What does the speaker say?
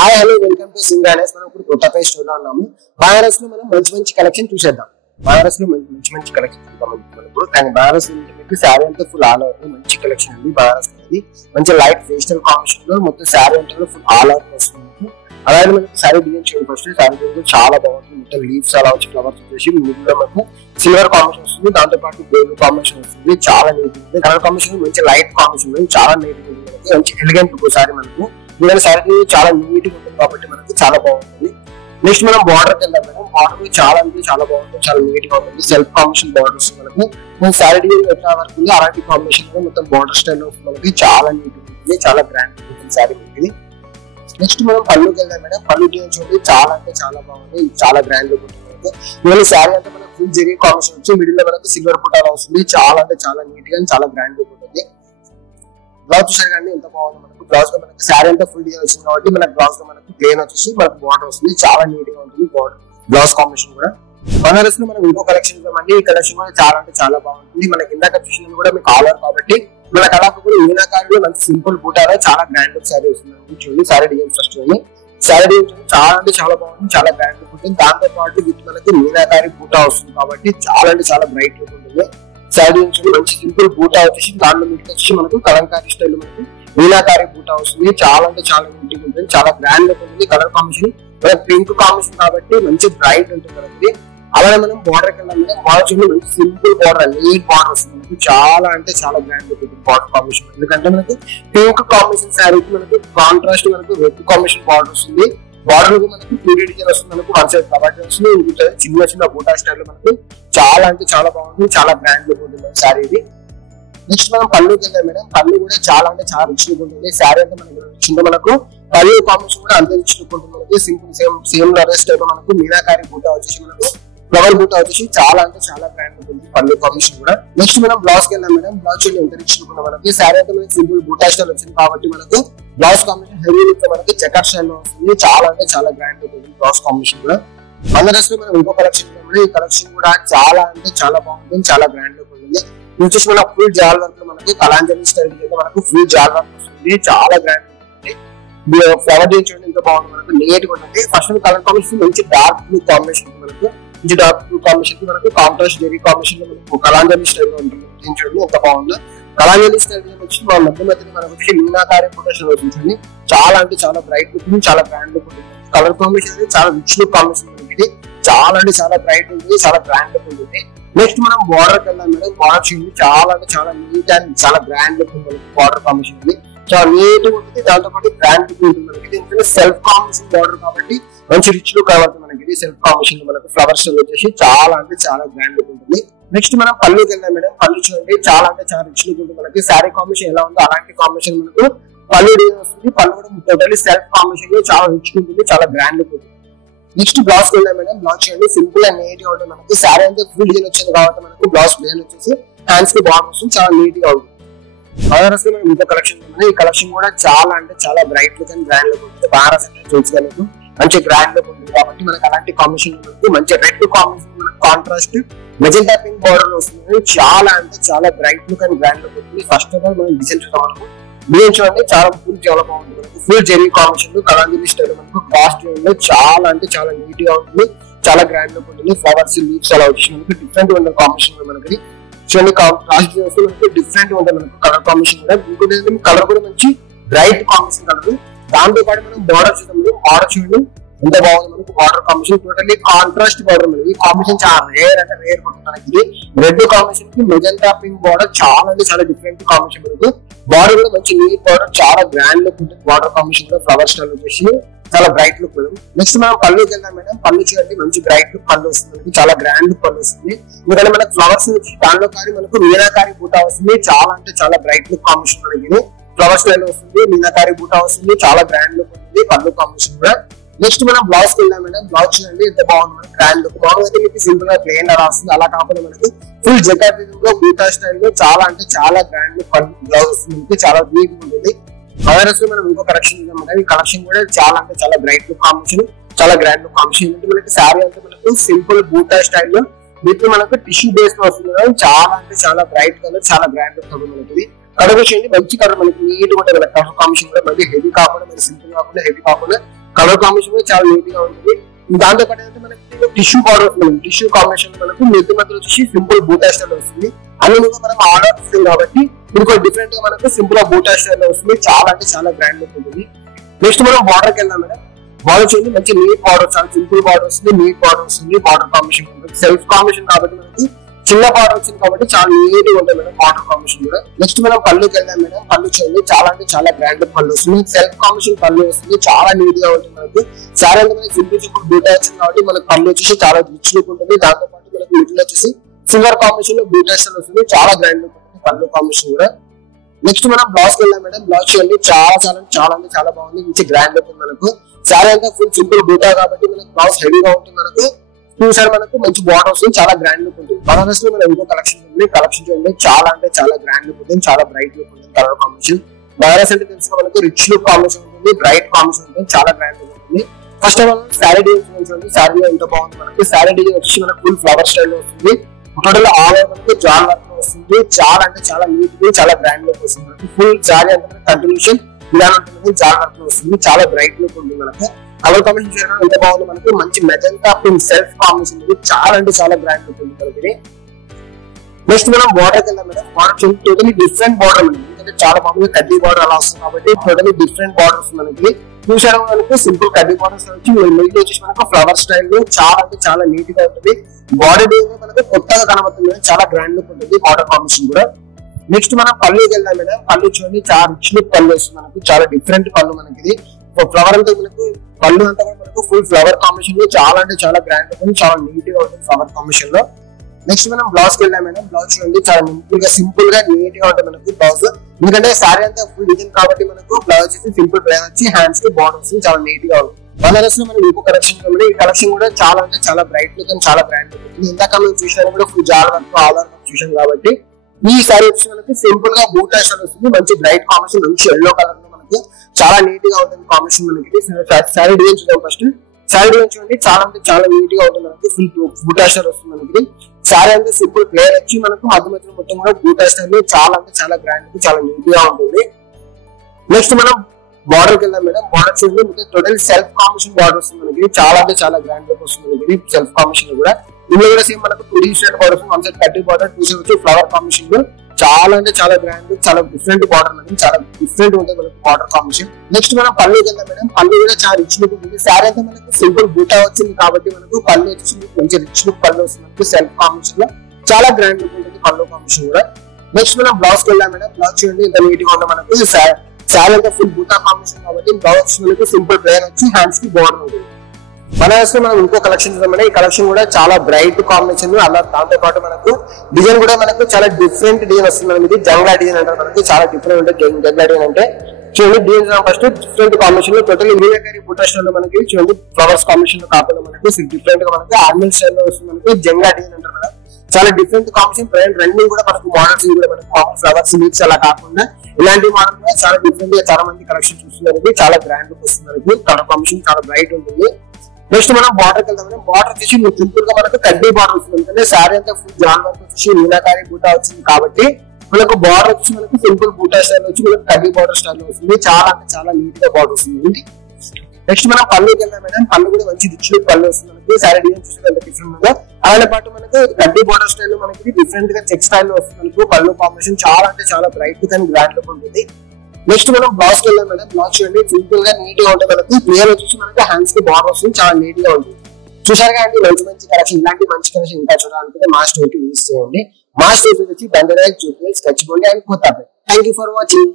Hi hello welcome to సింగానెస్. మనం ఇప్పుడు కొత్త పేజ్ లో ఉన్నాము. బనారస్ లో మనం మంచి కలెక్షన్ చూసేద్దాం. బనారస్ లో మంచి కలెక్షన్ చూద్దాం ఇప్పుడు. కానీ బనారస్ మీకు శారీ అంతా ఫుల్ ఆల్ ఓవర్ మంచి కలెక్షన్ ఉంది. బనారస్ అనేది మంచి లైట్ పేస్టల్ కాంబినేషన్ లో మొత్తం శారీ అంతా ఫుల్ ఆల్ ఓవర్ వస్తుంది. అలాగే మనకి శారీ డిజైన్ చేయండి. ఫస్ట్ శారీ డిజైన్ చాలా బాగుంటుంది. మొత్తం లీవ్స్ అలా వచ్చి ఫ్లవర్స్ వచ్చేసి మిడిల్ మనకు సిల్వర్ కాంబినేషన్ వస్తుంది. దాంతో పాటు గోల్డ్ కాంబినేషన్ వస్తుంది. చాలా నీట్ ఉంది. కలర్ కాంబినేషన్ మంచి లైట్ కాంబినేషన్ చాలా నీట్ ఉంది. మంచి ఎలిగెంట్ శారీ మనకు శారీ చాలా నీట్ గా ఉంటుంది కాబట్టి మనకి చాలా బాగుంటుంది. నెక్స్ట్ మనం బార్డర్ కి వెళ్దాం మేడం. బార్డర్ చాలా అంటే చాలా బాగుంటుంది. చాలా నీట్ గా ఉంటుంది. సెల్ఫ్ కాంబినేషన్ బార్డర్ వస్తుంది మనకు. శారీ డిజైన్ ఎట్లా వరకు ఉంది అలాంటి కాంబినేషన్ లో మొత్తం బార్డర్ స్టైల్ మనకి చాలా నీట్ ఉంటుంది. చాలా గ్రాండ్ ఉంటుంది శారీ మనకి. నెక్స్ట్ మనం పళ్ళుకి వెళ్దాం మేడం. పళ్ళు డిజైన్ చూడండి చాలా అంటే చాలా బాగుంది. చాలా గ్రాండ్ గా ఉంటుంది. ఇవన్నీ శారీ అంటే మనకు ఫుల్ జెరీ కాంబినేషన్ వచ్చి మిడిల్ లో మనకు సిల్వర్ పుటాలు వస్తుంది. చాలా అంటే చాలా నీట్ గా చాలా గ్రాండ్ గా ఉంటుంది. బ్లౌజ్ చూసారు కానీ ఎంత బాగుంది మనకు. బ్లౌజ్ లో మనకి శారీ అంతా ఫుల్ డిజైన్ వచ్చింది కాబట్టి మనకు బ్లౌజ్ లో మనకి ప్లేన్ వచ్చేసి మనకు బార్డర్ వస్తుంది. చాలా నీట్ గా ఉంటుంది బ్లౌజ్ కాంబినేషన్ కూడా. బనారస్ లో మనం ఇంకో కలెక్షన్ ఇద్దామండి. ఈ కలెక్షన్ కూడా చాలా అంటే చాలా బాగుంటుంది. మనకి ఇందాక చూసిన కూడా మీకు ఆల్ ఓవర్ కాబట్టి మనకు అలా కూడా మీనాకారిలో మంచి సింపుల్ బూటాలో చాలా గ్రాండ్ శారీ వస్తుంది. చూడండి sari design first sari design చాలా అంటే చాలా బాగుంటుంది. చాలా గ్రాండ్ ఉంటుంది. దాంతో పాటు విత్ మనకి మీనాకారి బూటా వస్తుంది కాబట్టి చాలా అంటే చాలా బ్రైట్ గా ఉంటుంది. శారీ నుంచి మంచి సింపుల్ బూటా వచ్చేసి దాంట్లో మీకు వచ్చి మనకు కలంకారీ స్టైల్ మనకి మీనాకారి బూటా వస్తుంది. చాలా అంటే చాలా నీట్ ఉంటుంది. చాలా గ్రాండ్ గా ఉంటుంది. కలర్ కాంబినేషన్ మనకి పింక్ కాంబినేషన్ కాబట్టి మంచి బ్రైట్ ఉంటుంది మనకి. అలాగే మనం బార్డర్ కింద బార్డర్ చూడండి మంచి సింపుల్ బార్డర్ నీట్ బార్డర్ వస్తుంది మనకి. చాలా అంటే చాలా గ్రాండ్ ఉంటుంది బార్డర్ కాంబినేషన్. ఎందుకంటే మనకి పింక్ కాంబినేషన్ శారీకి మనకి కాంట్రాస్ట్ మనకు రెడ్ కాంబినేషన్ బార్డర్ వస్తుంది. బార్డర్ మనకి ప్యూరీ డిజైన్ వస్తుంది మనకు వన్ సైడ్ కాబట్టి వస్తుంది. చిన్న బూటా స్టైల్ మనకి చాలా అంటే చాలా బాగుంటుంది. చాలా గ్రాండ్ లుక్ ఉంటుంది శారీ ఇది. నెక్స్ట్ మనం పళ్ళుకి వెళ్దాం మేడం. పళ్ళు కూడా చాలా అంటే చాలా రిచ్ లుక్ ఉంటుంది. శారీ అంటే మనకు మనకు పళ్ళు కాంబినేషన్ కూడా అంత రిచ్ లుక్ ఉంటుంది మనకి. సింపుల్ సేమ్ రవెస్ టైప్ మనకు మీనాకారి బూటా వచ్చేసి మనకు ఫ్లవర్ బూటా వచ్చేసి చాలా అంటే చాలా గ్రాండ్ ఉంటుంది పళ్ళు కాంబినేషన్ కూడా. నెక్స్ట్ మనం బ్లౌజ్ కి వెళ్దాం మేడం. బ్లౌజ్ ఎంత రిచ్ లుక్ ఉంటుంది మనకి. శారీ అంటే మనకి సింపుల్ బూటా స్టైల్ వచ్చింది కాబట్టి మనకు బ్లౌజ్ కాంబినేషన్ హెవీ లుక్ మనకి చెకర్ స్టైల్ లో వస్తుంది. చాలా అంటే చాలా గ్రాండ్ ఉంటుంది బ్లౌజ్ కాంబినేషన్ కూడా. బనారస్ లో మనం ఇంకో కలెక్షన్ ఈ కలెక్షన్ కూడా చాలా అంటే చాలా బాగుంటుంది. చాలా గ్రాండ్ లుక్ ఉంటుంది. వచ్చేసి మన ఫుల్ జాల్ వర్క్ మనకు కలాంజలి స్టైల్ మనకు ఫుల్ జాల్ వర్క్ వస్తుంది. చాలా గ్రాండ్ ఉంటుంది. ఫ్లవర్ డిజైన్ చూడండి ఎంత బాగుంది మనకు. నీట్ గా ఉంటుంది. ఫస్ట్ కలర్ కాంబినేషన్ మంచి డార్క్ బ్లూ కాంబినేషన్ మనకు. మంచి డార్క్ బ్లూ కాంబినేషన్ మనకు కాంట్రాస్ట్ జెరీ కాంబినేషన్ లో మనకు కలాంజలి స్టైల్ ఉంటుంది. చూడండి ఎంత బాగుందో. కలాంజలి స్టైల్ వచ్చి మన మధ్య మనకు వచ్చి మీనాకారి ప్రొటెక్షన్ వచ్చింది. చాలా అంటే చాలా బ్రైట్ లుక్ చాలా గ్రాండ్ లుక్ ఉంటుంది. కలర్ కాంబినేషన్ అనేది చాలా రిచ్ లుక్ కాంబినేషన్ మనకి. చాలా అంటే చాలా బ్రైట్ ఉంటుంది. చాలా గ్రాండ్ లుక్ ఉంటుంది. నెక్స్ట్ మనం బార్డర్ కి వెళ్దాం మేడం. బార్డర్ చూడండి చాలా అంటే చాలా నీట్ అండ్ చాలా గ్రాండ్ లుక్ ఉంటుంది బార్డర్ కాంబినేషన్ ఇది. చాలా నీట్ గా ఉంటుంది. దాంతో పాటు గ్రాండ్ లుక్ ఉంటుంది మనకి. ఎందుకంటే సెల్ఫ్ కాంబినేషన్ బార్డర్ కాబట్టి మంచి రిచ్ లుక్ కాబట్టి మనకి సెల్ఫ్ కాంబినేషన్ మనకు ఫ్లవర్ స్టైల్ వచ్చేసి చాలా అంటే చాలా గ్రాండ్ లుక్ ఉంటుంది. నెక్స్ట్ మనం పళ్ళుకి వెళ్దాం మేడం. పళ్ళు చూడండి చాలా అంటే చాలా రిచ్ లుక్ ఉంటుంది మనకి. శారీ కాంబినేషన్ ఎలా ఉందో అలాంటి కాంబినేషన్ మనకు పళ్ళు వస్తుంది. పళ్ళు కూడా టోటల్లీ సెల్ఫ్ కాంబినేషన్ లో చాలా రిచ్ ఉంటుంది. చాలా గ్రాండ్ లుక్ ఉంటుంది. నెక్స్ట్ బ్లౌజ్ కి వెళ్దాం మేడం. బ్లౌజ్ చేయండి సింపుల్ అండ్ నీట్ గా ఉంటుంది మనకి. శారీ అంతా ఫుల్ డిజైన్ వచ్చింది కాబట్టి మనకు బ్లౌజ్ ప్లేన్ వచ్చేసి హ్యాండ్స్ కి బార్డర్ వస్తుంది. చాలా నీట్ గా ఉంటుంది. బనారస్ లో ఇంకో కలెక్షన్ ఉంది. ఈ కలెక్షన్ కూడా చాలా అంటే చాలా bright look and grand look ఉంటుంది. బనారస్ అంటే చూసుకోలేదు మంచి గ్రాండ్ లుక్ ఉంటుంది కాబట్టి మనకి అలాంటి కాంబినేషన్ ఉంటుంది. మంచి red combination contrast magenta pink border వస్తుంది. చాలా అంటే చాలా bright look and grand look ఉంటుంది. ఫస్ట్ ఆఫ్ ఆల్ మనం డిజైన్ చూద్దాం మనకు. డిజైన్ చూడండి చాలా ఫుల్ చాలా బాగుంటుంది. Full zari combination Kalanjali style మనకు కాస్ట్ చాలా అంటే చాలా నీట్ గా ఉంటుంది. చాలా గ్రాండ్ లుక్ ఉంటుంది. ఫ్లవర్స్ లీవ్స్ అలా వచ్చి మనకి డిఫరెంట్ ఉంటుంది కాంబినేషన్ మనకి. చూడండి కాస్ట్ మనకి డిఫరెంట్ ఉంటుంది మనకు కలర్ కాంబినేషన్ కూడా. ఇంకోటి కలర్ కూడా మంచి బ్రైట్ కాంబినేషన్ కలర్. దాంతో పాటు మనం బార్డర్ చూద్దాం. బార్డర్ చూడండి ఎంత బాగుంది మనకు. Border combination totally contrast border మనకి. ఈ కాంబినేషన్ చాలా రేర్ అంటే రేర్ ఉంటుంది మనకి. రెడ్ కాంబినేషన్ కి మెజెంటా పింక్ బార్డర్ చాలా అంటే చాలా డిఫరెంట్ కాంబినేషన్ మనకు. బార్డర్ కూడా మంచి నీట్ బార్డర్ చాలా గ్రాండ్ లుక్ ఉంటుంది. బార్డర్ కాంబినేషన్ కూడా ఫ్లవర్ స్టైల్ వచ్చేసి చాలా బ్రైట్ లుక్ మేడం. నెక్స్ట్ మనం పళ్ళుకి వెళ్దాం మేడం. పళ్ళు చూడండి మంచి బ్రైట్ లుక్ పళ్ళు వస్తుంది మనకి. చాలా గ్రాండ్ లుక్ పళ్ళు వస్తుంది. ఎందుకంటే మనకు ఫ్లవర్స్ వచ్చి దానిలో కానీ మనకు మీనాకారి బూటా వస్తుంది. చాలా అంటే చాలా బ్రైట్ లుక్ కాంబినేషన్ మనకి. ఫ్లవర్ స్టైల్ వస్తుంది. మీనాకారి బూటా వస్తుంది. చాలా గ్రాండ్ లుక్ ఉంటుంది పళ్ళు కాంబినేషన్ కూడా. నెక్స్ట్ మనం బ్లౌజ్ కి వెళ్దాం మేడం. బ్లౌజ్ చూడండి ఎంత బాగుంది మనకి. గ్రాండ్ లుక్ బాగుంది అయితే మీకు సింపుల్ గా ప్లేన్ అలా వస్తుంది. అలా కాకుండా మనకి ఫుల్ జెకార్డ్ లో బూటా స్టైల్ లో చాలా అంటే చాలా గ్రాండ్ లుక్ బ్లౌజ్ వస్తుంది. చాలా నీట్ ఉంటుంది. బనారస్ లో మనం ఇంకో కలెక్షన్ చూద్దాం. ఈ కలెక్షన్ కూడా చాలా అంటే చాలా బ్రైట్ లుక్ కాంబినేషన్ చాలా గ్రాండ్ లుక్ కాంబినేషన్. మనకి శారీ అంటే మనకు సింపుల్ బూటా స్టైల్ లో వీటిని మనకు టిష్యూ బేస్ లో వస్తుంది. చాలా అంటే చాలా బ్రైట్ కలర్ చాలా గ్రాండ్ లుక్ మనకి. కలర్ వచ్చేయండి మంచి కలర్ మనకి నీట్ గా ఉంటుంది. కలర్ కాంబినేషన్ కూడా మళ్ళీ హెవీ కాకుండా మరి సింపుల్ కాకుండా హెవీ కాకుండా కలర్ కాంబినేషన్ కూడా చాలా నీట్ గా ఉంటుంది. దాంతో పాటు ఏంటంటే మనకి టిష్యూ బార్డర్ వస్తుంది. టిష్యూ కాంబినేషన్ మనకు మిడ్ మధ్యలో వచ్చేసి సింపుల్ బూటా స్టైల్ వస్తుంది. అన్ని మనం ఆర్డర్ వస్తుంది కాబట్టి ఇది డిఫరెంట్ గా మనకు సింపుల్ గా బూటా స్టైల్ వస్తుంది. చాలా అంటే చాలా గ్రాండ్ లుక్ ఉంటుంది. నెక్స్ట్ మనం బార్డర్ కి వెళ్దాం మేడం. బార్డర్ చూడండి మంచి నీట్ బార్డర్, చాలా సింపుల్ బార్డర్ వస్తుంది, నీట్ బార్డర్ వస్తుంది. బార్డర్ కాంబినేషన్ ఉంటుంది, సెల్ఫ్ కాంబినేషన్ కాబట్టి మనకి చిన్న బార్డర్ వచ్చింది కాబట్టి చాలా నీట్ గా ఉంటుంది మేడం బార్డర్ కాంబినేషన్ కూడా. నెక్స్ట్ మనం పళ్ళుకి వెళ్దాం మేడం. పళ్ళు చూడండి చాలా అంటే చాలా గ్రాండ్ పళ్ళు వస్తుంది. సెల్ఫ్ కాంబినేషన్ పళ్ళు వస్తుంది, చాలా నీట్ గా ఉంటుంది మనకు. సారీ అంటే మనకి సింపుల్ సింపుల్ బూటా వచ్చింది కాబట్టి మనకు పళ్ళు వచ్చేసి చాలా రిచ్ లుక్ ఉంటుంది. దాంతో పాటు మనకి మిడిల్ వచ్చేసి సిల్వర్ కాంబినేషన్ లో బూటా స్టైల్ వస్తుంది, చాలా గ్రాండ్ లుక్ ఉంటుంది పళ్ళు కాంబినేషన్ కూడా. నెక్స్ట్ మనం బ్లౌజ్ కి వెళ్దాం మేడం. బ్లౌజ్ చూడండి చాలా చాలా చాలా అంటే చాలా బాగుంది, మంచి గ్రాండ్ లుక్ ఉంది మనకు. సారీ అంతా ఫుల్ సింపుల్ బూటా కాబట్టి మనకు బ్లౌజ్ హెవీగా ఉంటుంది మనకు. చూసారు మనకు మంచి బార్డర్ వస్తుంది, చాలా గ్రాండ్ లుక్ ఉంటుంది. బనారస్ లో మనం ఇంకో కలెక్షన్ ఉంది. కలెక్షన్ చూడండి చాలా అంటే చాలా గ్రాండ్ లుక్ ఉంటుంది, చాలా బ్రైట్ లుక్ ఉంటుంది కలర్ కాంబినేషన్. బనారస్ అంటే తెలుసు మనకు రిచ్ లుక్ కాంబినేషన్ ఉంటుంది, బ్రైట్ కాంబినేషన్ ఉంటుంది, చాలా గ్రాండ్ లుక్ ఉంటుంది. First of all sari design చూడండి. శారీ ఎంత బాగుంది మనకి. శారీ డిజైన్ వచ్చి మనకు ఫుల్ ఫ్లవర్ స్టైల్ లో వస్తుంది. టోటల్ ఆల్ ఓవర్ మనకు జాన్ వర్క్ లో వస్తుంది. చాలా అంటే చాలా నీట్ గా చాలా గ్రాండ్ లుక్ వస్తుంది మనకి. ఫుల్ శారీ అంటే కంటిన్యూషన్ ఇలా ఉంటుంది, జాన్ వర్క్ లో వస్తుంది, చాలా బ్రైట్ లుక్ ఉంది మనకు. కలర్ కాంబినేషన్ చేయడం ఎంత బాగుంది మనకి. మంచి మెజంతా పింక్ సెల్ఫ్ కాంబినేషన్ ఉంది, చాలా అంటే చాలా గ్రాండ్ లుక్ ఉంది మనకి. నెక్స్ట్ మనం బార్డర్ కింద madam. Border totally different border ఉంది, ఎందుకంటే చాలా మామూలుగా కడ్డీ బార్డర్ అలా వస్తుంది కాబట్టి టోటలీ డిఫరెంట్ బార్డర్ వస్తుంది మనకి. చూసారు మనకు సింపుల్ కడ్డీ బార్డర్స్ వచ్చి మిడిల్ వచ్చేసి మనకు ఫ్లవర్ స్టైల్ లో చాలా అంటే చాలా నీట్ గా ఉంటుంది. బార్డర్ డిజైన్ మనకు కొత్తగా కనబడుతుంది, చాలా గ్రాండ్ లుక్ ఉంటుంది బార్డర్ కాంబినేషన్ కూడా. నెక్స్ట్ మనం పళ్ళుకి వెళ్దాం మేడం. పళ్ళు చూడండి చాలా రిచ్ లుక్ పళ్ళు వస్తుంది మనకు, చాలా డిఫరెంట్ పళ్ళు మనకి. ఫ్లవర్ అంతా మనకు పళ్ళు అంతా మనకు ఫుల్ ఫ్లవర్ కాంబినేషన్ లో చాలా అంటే చాలా గ్రాండ్ ఉంటుంది, చాలా నీట్ గా ఉంటుంది ఫ్లవర్ కాంబినేషన్ లో. నెక్స్ట్ మనం బ్లౌజ్ కి వెళ్ళాం మేడం. బ్లౌజ్ చూడండి చాలా సింపుల్ గా నీట్ గా ఉంటుంది మనకు బ్లౌజ్. ఎందుకంటే సారీ అంతా ఫుల్ డిజైన్ కాబట్టి మనకు బ్లౌజ్ వచ్చి సింపుల్ ప్లెయిన్ వచ్చి హ్యాండ్స్ కి బార్డర్ వస్తుంది, చాలా నీట్ గా ఉంటుంది. బనారస్ లో మనం ఇంకో కలెక్షన్ చూడండి. ఈ కలెక్షన్ కూడా చాలా అంటే చాలా బ్రైట్ లుక్ అండ్ చాలా గ్రాండ్ లుక్ ఉంటుంది. ఇందాక మనం చూసాను కూడా ఫుల్ జాల్ వర్క్ ఆల్ ఓవర్ వర్క్ చూసాం కాబట్టి ఈ సారీ వచ్చి మనకి సింపుల్ గా బూటా స్టైల్ వస్తుంది, మంచి బ్రైట్ కాంబినేషన్, మంచి ఎల్లో కలర్ లో మనకి చాలా నీట్ గా ఉంటుంది కాంబినేషన్ మనకి. సారీ డిజైన్ చూద్దాం ఫస్ట్. సారీ డిజైన్ చూడండి చాలా అంటే చాలా నీట్ గా ఉంటుంది మనకి. ఫుల్ బూటా స్టైల్ వస్తుంది మనకి. సారీ అంటే సింపుల్ ప్లేయర్ వచ్చి మనకు మధ్య మధ్య మొత్తం కూడా బూటా స్టైల్ చాలా అంటే చాలా గ్రాండ్ చాలా నీట్ గా ఉంటుంది. నెక్స్ట్ మనం బార్డర్ కి వెళ్దాం మేడం. బార్డర్ చూడండి టోటల్ సెల్ఫ్ కాంబినేషన్ బార్డర్ వస్తుంది మనకి, చాలా అంటే చాలా గ్రాండ్ లుక్ వస్తుంది మనకి సెల్ఫ్ కాంబినేషన్ కూడా. ఇందులో కూడా సేమ్ మనకు 2D style border, one side కట్టి బార్డర్, టూ సైడ్ వచ్చి ఫ్లవర్ కాంబినేషన్ లో చాలా అంటే చాలా గ్రాండ్ చాలా డిఫరెంట్ బార్డర్ అనేది, చాలా డిఫరెంట్ ఉంటుంది మనకి బార్డర్ కాంబినేషన్. నెక్స్ట్ మనం పళ్ళుకి వెళ్దాం మేడం. పళ్ళు కూడా చాలా రిచ్ లుక్ ఉంటుంది. సారీ అయితే మనకు సింపుల్ బూటా వచ్చింది కాబట్టి మనకు పళ్ళు వచ్చి మంచి రిచ్ లుక్ పళ్ళు వస్తుంది మనకి సెల్ఫ్ కాంబినేషన్ లో, చాలా గ్రాండ్ లుక్ ఉంటుంది పళ్ళు కాంబినేషన్ కూడా. నెక్స్ట్ మనం బ్లౌజ్ కి వెళ్దాం మేడం. బ్లౌజ్ చూడండి ఎంత నీట్ గా ఉంటుంది మనకు. సారీ అంతా ఫుల్ బూటా కాంబినేషన్ కాబట్టి బ్లౌజ్ మనకి సింపుల్ ప్లేన్ వచ్చి హ్యాండ్స్ కి బార్డర్ ఉంటుంది. బనారస్ లో మనం ఇంకో కలెక్షన్ చూద్దాం. ఈ కలెక్షన్ కూడా చాలా బ్రైట్ కాంబినేషన్, అలా దాంతో పాటు మనకు డిజైన్ కూడా మనకు చాలా డిఫరెంట్ డిజైన్ వస్తుంది మనకి. ఇది జంగ్లా డిజైన్ అంటారు మనకి, చాలా డిఫరెంట్ ఉంటుంది జంగ్లా డిజైన్ అంటే. చూడండి డిజైన్ ఫస్ట్ డిఫరెంట్ కాంబినేషన్ లో టోటల్ మీనాకారి బూటా స్టైల్ లో మనకి చూడండి ఫ్లవర్స్ కాంబినేషన్ లో కాకుండా మనకి డిఫరెంట్ గా మనకి ఆర్మల్ స్టైల్ లో వస్తుంది మనకి. జంగ్లా డిజైన్ అంటారు మేడం, చాలా డిఫరెంట్ కాంబినేషన్. రన్నింగ్ కూడా మనకు మోడల్స్ కూడా మనకు ఫ్లవర్స్ లీవ్స్ అలా కాకుండా ఇలాంటి మోడల్ కూడా చాలా డిఫరెంట్ గా చాలా మంది కలెక్షన్ చూస్తున్నారు. చాలా గ్రాండ్ లుక్ వస్తుంది మనకి, కలర్ కాంబినేషన్ చాలా బ్రైట్ ఉంటుంది. నెక్స్ట్ మనం బార్డర్ కి వెళ్దాం. బార్డర్ వచ్చేసి సింపుల్ గా మనకు కడ్డీ బార్డర్ వస్తుంది, ఎందుకంటే సారీ అంతా ఫుల్ జాన్ వర్క్ వచ్చేసి మీనాకారి బూటా వచ్చింది కాబట్టి మనకు బార్డర్ వచ్చి మనకు సింపుల్ బూటా స్టైల్ వచ్చి మనకు కడ్డీ బార్డర్ స్టైల్ వస్తుంది, చాలా అంటే చాలా నీట్ గా బార్డర్ వస్తుంది. నెక్స్ట్ మనం పళ్ళుకి వెళ్దాం మేడం. పళ్ళు కూడా మంచి రిచ్ లుక్ పళ్ళు వస్తుంది మనకి. సారీ డిజైన్ చూస్తే ఎంత డిఫరెంట్ గా, అలానే పాటు మనకు కడ్డీ బార్డర్ స్టైల్ మనకి డిఫరెంట్ గా చెక్ స్టైల్ లో వస్తుంది మనకు. పళ్ళు కాంబినేషన్ చాలా అంటే చాలా బ్రైట్ గా గ్రాండ్ లుక్ ఉంటుంది. నెక్స్ట్ మనం బ్లౌజ్ కి వెళ్దాం మేడం. బ్లౌజ్ చూడండి సింపుల్ గా నీట్ గా ఉంటుంది మనకు. ప్లేయర్ వచ్చేసి మనకి హ్యాండ్స్ కి బార్డర్ వస్తుంది, చాలా నీట్ గా ఉంటుంది. చూసారు కానీ మంచి మంచి కలెక్షన్, ఇలాంటి మంచి కలెక్షన్ ఇంకా చూడాలనుకుంటే మా స్టోర్ కి విజిట్ చేయండి. మా స్టోర్ వచ్చి బందరాజ్ Jubilee Hills, Gachibowli and Kothapet. Thank you for watching.